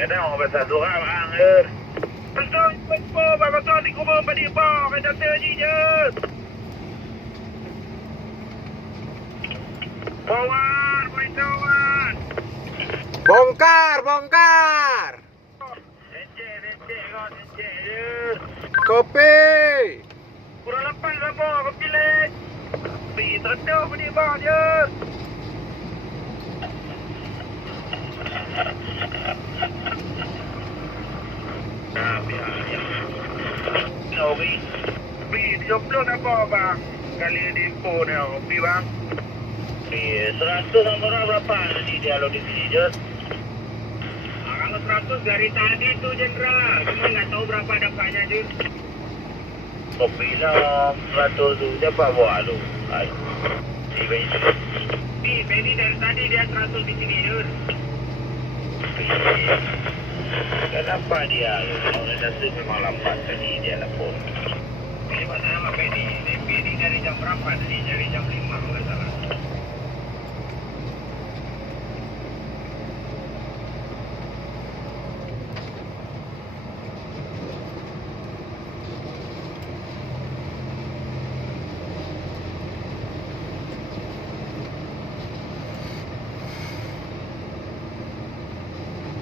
Kadang orang pasal tu orang angin. Betul, betul, betul di kubur pada apa? Kata terji je. Kawan, boleh kawan. Bongkar, bongkar. Encik je. Kopi. Kurang lepas apa? Kopi lek. Pergi tertuk pada apa je. Bi 30 apa bang? Kali di info ni kopi bang. 100 orang berapa nanti dia lo di sini je. Kalau 100 dari tadi tu Jenderal, cuma nggak tahu berapa dapatnya je. Kopi lah 100 tu siapa bawa lu? Bi Benny dari tadi dia 100 di sini je. Kenapa dia? Orang rasa memang lambat tadi dia lapor. Ini pasal nama Benny. Benny dari jam berapa tadi? Dari jam 5 kalau salah.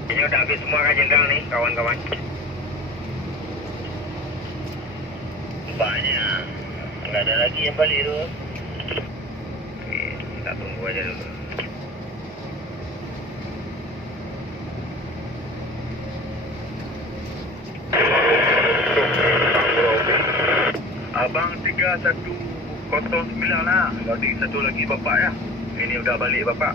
Ini udah habis semua kan Jenderal nih kawan-kawan. Banyak. Enggak ada lagi yang balik tu. Okey, kita tunggu aja dulu. Abang 3109 lah. Jadi satu lagi bapak ya. Ini udah balik bapak.